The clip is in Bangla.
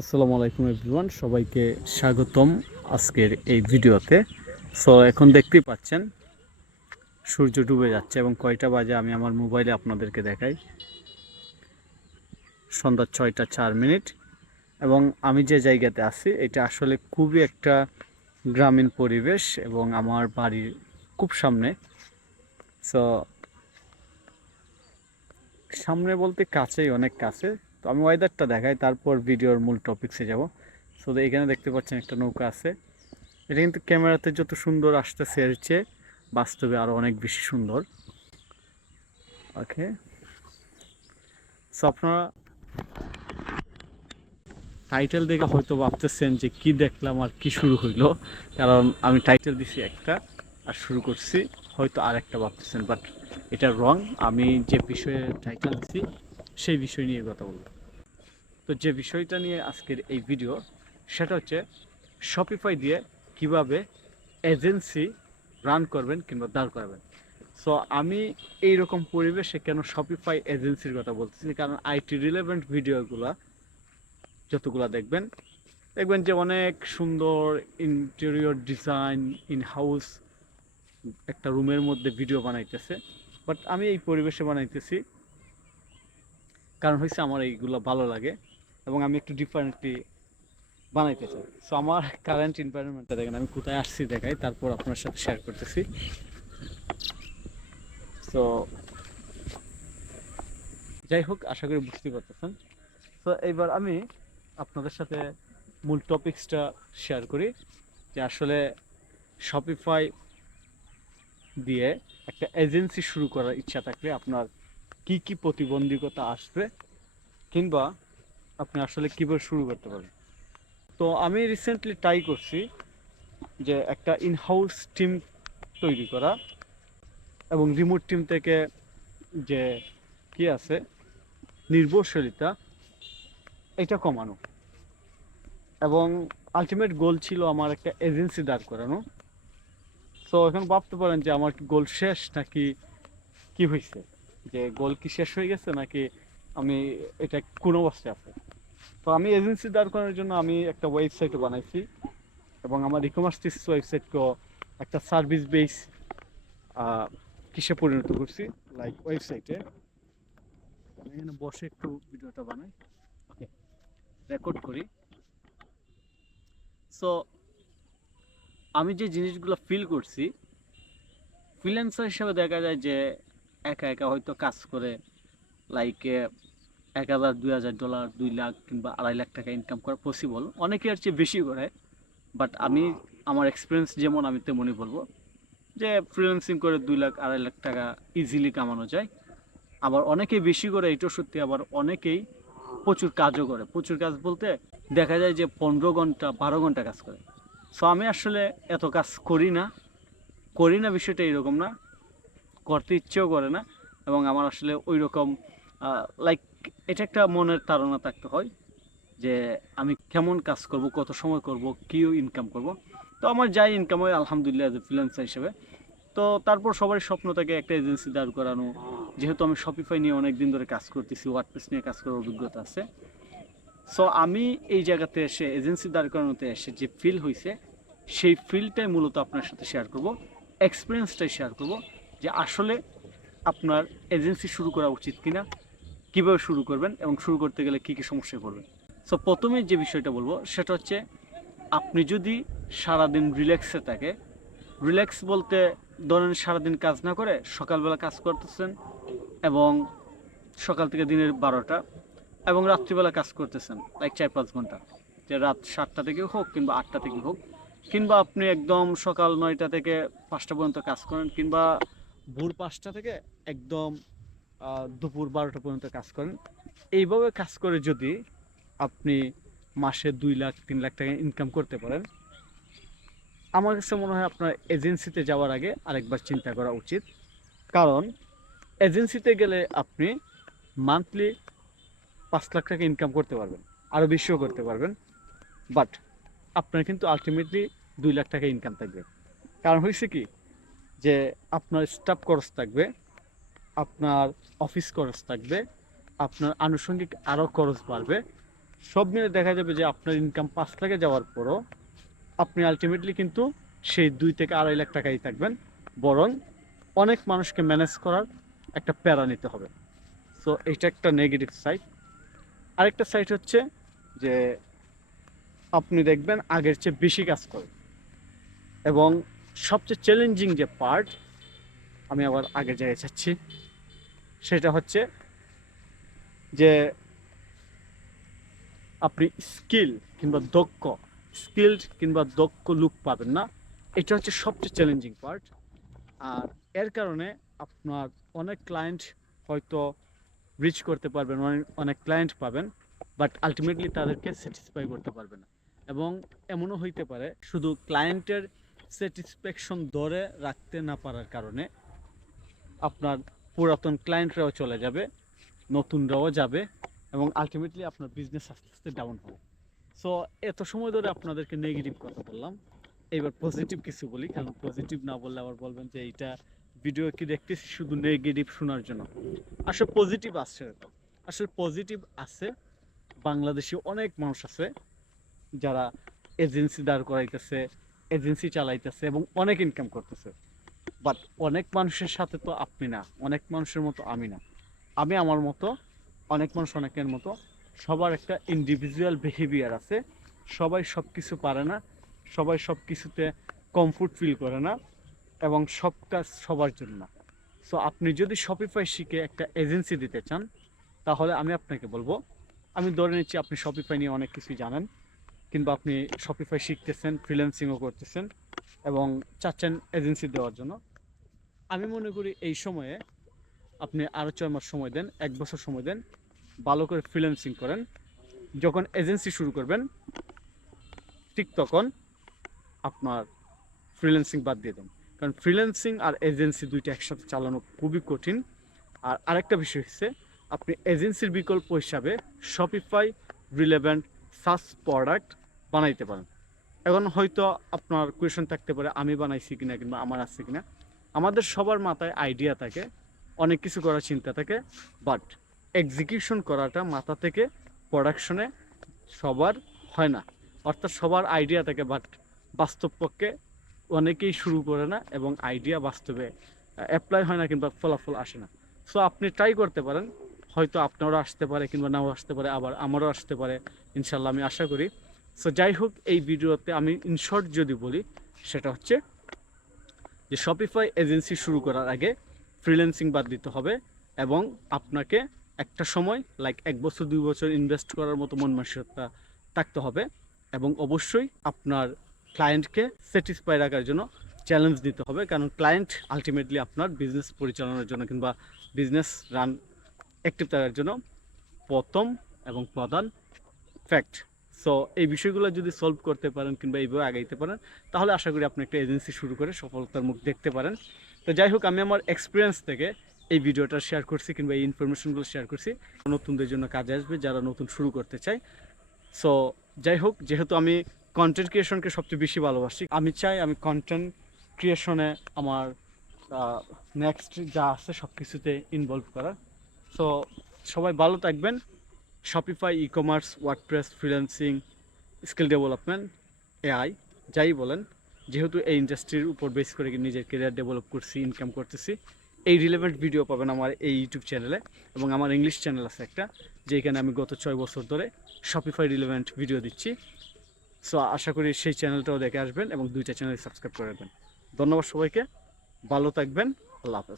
আসসালামু আলাইকুম এভরিওয়ান, সবাইকে স্বাগতম আজকের এই ভিডিওতে। সো এখন দেখতেই পাচ্ছেন সূর্য ডুবে যাচ্ছে এবং কয়টা বাজে আমি আমার মোবাইলে আপনাদেরকে দেখাই। সন্ধ্যা 6টা 4 মিনিট এবং আমি যে জায়গাতে আছি এটা আসলে খুবই একটা গ্রামীণ পরিবেশ এবং আমার বাড়ির খুব সামনে। সো সামনে বলতে কাছেই, অনেক কাছে। তো আমি ওয়েদারটা দেখাই, তারপর ভিডিওর মূল টপিক্সে যাব। সো এখানে দেখতে পাচ্ছেন একটা নৌকা আছে। এটা কিন্তু ক্যামেরাতে যত সুন্দর আসতেছে এর চেয়ে বাস্তবে আরো অনেক বেশি সুন্দর। ওকে, সো আপনারা টাইটেল দেখে হয়তো ভাবতেছেন যে কি দেখলাম আর কি শুরু হইলো, কারণ আমি টাইটেল দিছি একটা আর শুরু করছি হয়তো আর একটা ভাবতেছেন, বাট এটা রং। আমি যে বিষয়ে টাইটেল দিছি সেই বিষয় নিয়ে কথা বলবো। তো যে বিষয়টা নিয়ে আজকের এই ভিডিও সেটা হচ্ছে শপিফাই দিয়ে কিভাবে এজেন্সি রান করবেন কিংবা দাঁড় করাবেন। সো আমি এইরকম পরিবেশে কেন শপিফাই এজেন্সির কথা বলতেছি, কারণ আইটি রিলেভেন্ট ভিডিওগুলা যতগুলা দেখবেন দেখবেন যে অনেক সুন্দর ইন্টেরিয়র ডিজাইন, ইন হাউস একটা রুমের মধ্যে ভিডিও বানাইতেছে। বাট আমি এই পরিবেশে বানাইতেছি কারণ হচ্ছে আমার এইগুলো ভালো লাগে এবং আমি একটু ডিফারেন্টলি বানাইতে চাই। সো আমার কারেন্ট এনভায়রনমেন্টটা দেখেন, আমি কোথায় আসছি দেখাই, তারপর আপনার সাথে শেয়ার করতেছি। সো যাই হোক, আশা করি বুঝতে পারতেছেন। তো এইবার আমি আপনাদের সাথে মূল টপিক্সটা শেয়ার করি যে আসলে শপিফাই দিয়ে একটা এজেন্সি শুরু করার ইচ্ছা থাকলে আপনার কি কি প্রতিবন্ধকতা আসবে কিংবা আপনি আসলে কীভাবে শুরু করতে পারবেন। তো আমি রিসেন্টলি ট্রাই করছি যে একটা ইনহাউস টিম তৈরি করা এবং রিমোট টিম থেকে যে কি আছে নির্ভরশীলতা এটা কমানো, এবং আলটিমেট গোল ছিল আমার একটা এজেন্সি দাঁড় করানো। তো এখন ভাবতে পারেন যে আমার কি গোল শেষ নাকি কি হয়েছে, যে গোল কি শেষ হয়ে গেছে নাকি আমি এটা কোন অবস্থায় আছে। তো আমি এজেন্সি দাঁড় করানোর জন্য আমি একটা ওয়েবসাইটও বানাইছি এবং আমার ই কমার্স ওয়েবসাইটকেও একটা সার্ভিস বেস কিসে পরিণত করছি, লাইক ওয়েবসাইটে। আমি এখানে বসে একটু ভিডিওটা বানাই, ওকে, রেকর্ড করি। সো আমি যে জিনিসগুলো ফিল করছি, ফ্রিল্যান্সার হিসেবে দেখা যায় যে একা একা হয়তো কাজ করে লাইক $1,000 $2,000 $2 লাখ কিংবা $2.5 লাখ ইনকাম করা পসিবল, অনেকে আর চেয়ে বেশি করে। বাট আমি আমার এক্সপিরিয়েন্স যেমন আমি তেমনই বলবো যে ফ্রিল্যান্সিং করে 2 লাখ $2.5 লাখ ইজিলি কামানো যায়। আবার অনেকেই বেশি করে, এটাও সত্যি। আবার অনেকেই প্রচুর কাজও করে, প্রচুর কাজ বলতে দেখা যায় যে 15 ঘন্টা 12 ঘন্টা কাজ করে। সো আমি আসলে এত কাজ করি না বিষয়টা এরকম না, করতে ইচ্ছেও করে না। এবং আমার আসলে ওই রকম লাইক এটা একটা মনের তাড়না থাকতে হয় যে আমি কেমন কাজ করব, কত সময় করব, কী ইনকাম করব। তো আমার যাই ইনকাম হয় আলহামদুলিল্লাহ এজ এ ফ্রিল্যান্সার হিসেবে। তো তারপর সবারই স্বপ্ন থাকে একটা এজেন্সি দাঁড় করানো। যেহেতু আমি শপিফাই নিয়ে অনেক দিন ধরে কাজ করতেছি, ওয়ার্ডপ্রেস নিয়ে কাজ করার অভিজ্ঞতা আছে। সো আমি এই জায়গাতে এসে এজেন্সি দাঁড় করানোতে এসে যে ফিল হয়েছে সেই ফিলটাই মূলত আপনার সাথে শেয়ার করব, এক্সপিরিয়েন্সটাই শেয়ার করব যে আসলে আপনার এজেন্সি শুরু করা উচিত কিনা, কীভাবে শুরু করবেন এবং শুরু করতে গেলে কী কী সমস্যায় পড়বেন। সো প্রথমে যে বিষয়টা বলবো সেটা হচ্ছে আপনি যদি সারাদিন রিল্যাক্সে থাকে, রিল্যাক্স বলতে ধরেন সারাদিন কাজ না করে সকালবেলা কাজ করতেছেন এবং সকাল থেকে দিনের 12টা এবং রাত্রিবেলা কাজ করতেছেন লাইক 4-5 ঘন্টা, যে রাত 7টা থেকে হোক কিংবা 8টা থেকে হোক, কিংবা আপনি একদম সকাল 9টা থেকে 5টা পর্যন্ত কাজ করেন, কিংবা ভোর 5টা থেকে একদম দুপুর 12টা পর্যন্ত কাজ করেন। এইভাবে কাজ করে যদি আপনি মাসে 2 লাখ 3 লাখ টাকা ইনকাম করতে পারেন, আমার কাছে মনে হয় আপনার এজেন্সিতে যাওয়ার আগে আরেকবার চিন্তা করা উচিত। কারণ এজেন্সিতে গেলে আপনি মান্থলি 5 লাখ টাকা ইনকাম করতে পারবেন, আরও বেশিও করতে পারবেন। বাট আপনার কিন্তু আলটিমেটলি 2 লাখ টাকা ইনকাম থাকবে। কারণ হয়েছে কি, যে আপনার স্টাফ খরচ থাকবে, আপনার অফিস খরচ থাকবে, আপনার আনুষঙ্গিক আরও খরচ বাড়বে। সব মিলে দেখা যাবে যে আপনার ইনকাম 5 লাখে যাওয়ার পরও আপনি আলটিমেটলি কিন্তু সেই 2 থেকে 2.5 লাখ টাকাই থাকবেন, বরং অনেক মানুষকে ম্যানেজ করার একটা প্যারা নিতে হবে। সো এটা একটা নেগেটিভ সাইড। আরেকটা সাইড হচ্ছে যে আপনি দেখবেন আগের চেয়ে বেশি কাজ করেন, এবং সবচেয়ে চ্যালেঞ্জিং যে পার্ট, আমি আবার আগের জায়গায় যাচ্ছি, সেটা হচ্ছে যে আপনি স্কিলড কিংবা দক্ষ লুক পাবেন না। এটা হচ্ছে সবচেয়ে চ্যালেঞ্জিং পার্ট। আর এর কারণে আপনার অনেক ক্লায়েন্ট হয়তো রিচ করতে পারবেন, অনেক ক্লায়েন্ট পাবেন, বাট আলটিমেটলি তাদেরকে স্যাটিসফাই করতে পারবে না। এবং এমনও হইতে পারে শুধু ক্লায়েন্টের স্যাটিসফ্যাকশন ধরে রাখতে না পারার কারণে আপনার পুরাতন ক্লায়েন্টরাও চলে যাবে, নতুনরাও যাবে, এবং আলটিমেটলি আপনার বিজনেস আস্তে আস্তে ডাউন হবে। সো এত সময় ধরে আপনাদেরকে নেগেটিভ কথা বললাম, এবার পজিটিভ কিছু বলি, কারণ পজিটিভ না বললে আবার বলবেন যে এইটা ভিডিও কি দেখতেছি শুধু নেগেটিভ শোনার জন্য। আসলে পজিটিভ আছে, আসলে পজিটিভ আছে। বাংলাদেশে অনেক মানুষ আছে যারা এজেন্সি দাঁড় করাইতেছে, এজেন্সি চালাইতেছে এবং অনেক ইনকাম করতেছে। বাট অনেক মানুষের সাথে তো আপনি না, অনেক মানুষের মতো আমি না, আমি আমার মতো, অনেক মানুষ অনেকের মতো, সবার একটা ইন্ডিভিজুয়াল বিহেভিয়ার আছে। সবাই সব কিছু পারে না, সবাই সব কিছুতে কমফোর্ট ফিল করে না, এবং সব কাজ সবার জন্য না। সো আপনি যদি শপিফাই শিখে একটা এজেন্সি দিতে চান, তাহলে আমি আপনাকে বলবো, আমি ধরে নিচ্ছি আপনি শপিফাই নিয়ে অনেক কিছু জানেন, কিংবা আপনি শপিফাই শিখতেছেন, ফ্রিল্যান্সিংও করতেছেন এবং চাচ্ছেন এজেন্সি দেওয়ার জন্য। আমি মনে করি এই সময়ে আপনি আরও 6 মাস সময় দেন, 1 বছর সময় দেন, ভালো করে ফ্রিল্যান্সিং করেন। যখন এজেন্সি শুরু করবেন ঠিক তখন আপনার ফ্রিল্যান্সিং বাদ দিয়ে দেন, কারণ ফ্রিল্যান্সিং আর এজেন্সি দুইটা একসাথে চালানো খুবই কঠিন। আর আরেকটা বিষয় হচ্ছে, আপনি এজেন্সির বিকল্প হিসাবে শপিফাই রিলেভেন্ট সাস প্রোডাক্ট বানাইতে পারেন। এখন হয়তো আপনার কোয়েশন থাকতে পারে আমি বানাইছি কিনা কিংবা আমার আছে কিনা। আমাদের সবার মাথায় আইডিয়া থাকে, অনেক কিছু করার চিন্তা থাকে, বাট এক্সিকিউশন করাটা মাথা থেকে প্রোডাকশনে সবার হয় না। অর্থাৎ সবার আইডিয়া থাকে, বাট বাস্তব পক্ষে অনেকেই শুরু করে না এবং আইডিয়া বাস্তবে অ্যাপ্লাই হয় না কিংবা ফলাফল আসে না। সো আপনি ট্রাই করতে পারেন, হয়তো আপনারও আসতে পারে কিংবা নাও আসতে পারে, আবার আমারও আসতে পারে, ইনশাল্লাহ আমি আশা করি। সো যাই হোক, এই ভিডিওতে আমি ইনশর্ট যদি বলি, সেটা হচ্ছে যে শপিফাই এজেন্সি শুরু করার আগে ফ্রিল্যান্সিং বাদ দিতে হবে, এবং আপনাকে একটা সময় লাইক 1 বছর 2 বছর ইনভেস্ট করার মতো মন মানসিকতা থাকতে হবে, এবং অবশ্যই আপনার ক্লায়েন্টকে স্যাটিসফাই রাখার জন্য চ্যালেঞ্জ দিতে হবে, কারণ ক্লায়েন্ট আলটিমেটলি আপনার বিজনেস পরিচালনার জন্য কিংবা বিজনেস রান অ্যাক্টিভ থাকার জন্য প্রথম এবং প্রধান ফ্যাক্ট। সো এই বিষয়গুলো যদি সলভ করতে পারেন কিংবা এইভাবে আগাইতে পারেন, তাহলে আশা করি আপনি একটা এজেন্সি শুরু করে সফলতার মুখ দেখতে পারেন। তো যাই হোক, আমি আমার এক্সপিরিয়েন্স থেকে এই ভিডিওটা শেয়ার করছি কিংবা এই ইনফরমেশনগুলো শেয়ার করছি, নতুনদের জন্য কাজে আসবে যারা নতুন শুরু করতে চায়। সো যাই হোক, যেহেতু আমি কন্টেন্ট ক্রিয়েশনকে সবচেয়ে বেশি ভালোবাসি, আমি চাই আমি কন্টেন্ট ক্রিয়েশনে আমার নেক্সট যা আছে সব কিছুতে ইনভলভ করার। সো সবাই ভালো থাকবেন। Shopify, e commerce, WordPress, freelancing, skill development, AI, যাই বলেন, যেহেতু এই ইন্ডাস্ট্রির উপর বেস করে নিজের কেরিয়ার ডেভেলপ করছি, ইনকাম করতেছি, এই রিলেভেন্ট ভিডিও পাবেন আমার এই ইউটিউব চ্যানেলে। এবং আমার ইংলিশ চ্যানেল আছে একটা, যেখানে আমি গত 6 বছর ধরে শপিফাই রিলেভেন্ট ভিডিও দিচ্ছি। সো আশা করি সেই চ্যানেলটাও দেখে আসবেন এবং 2টা চ্যানেল সাবস্ক্রাইব করে রাখবেন। ধন্যবাদ সবাইকে, ভালো থাকবেন, আল্লাহ হাফেজ।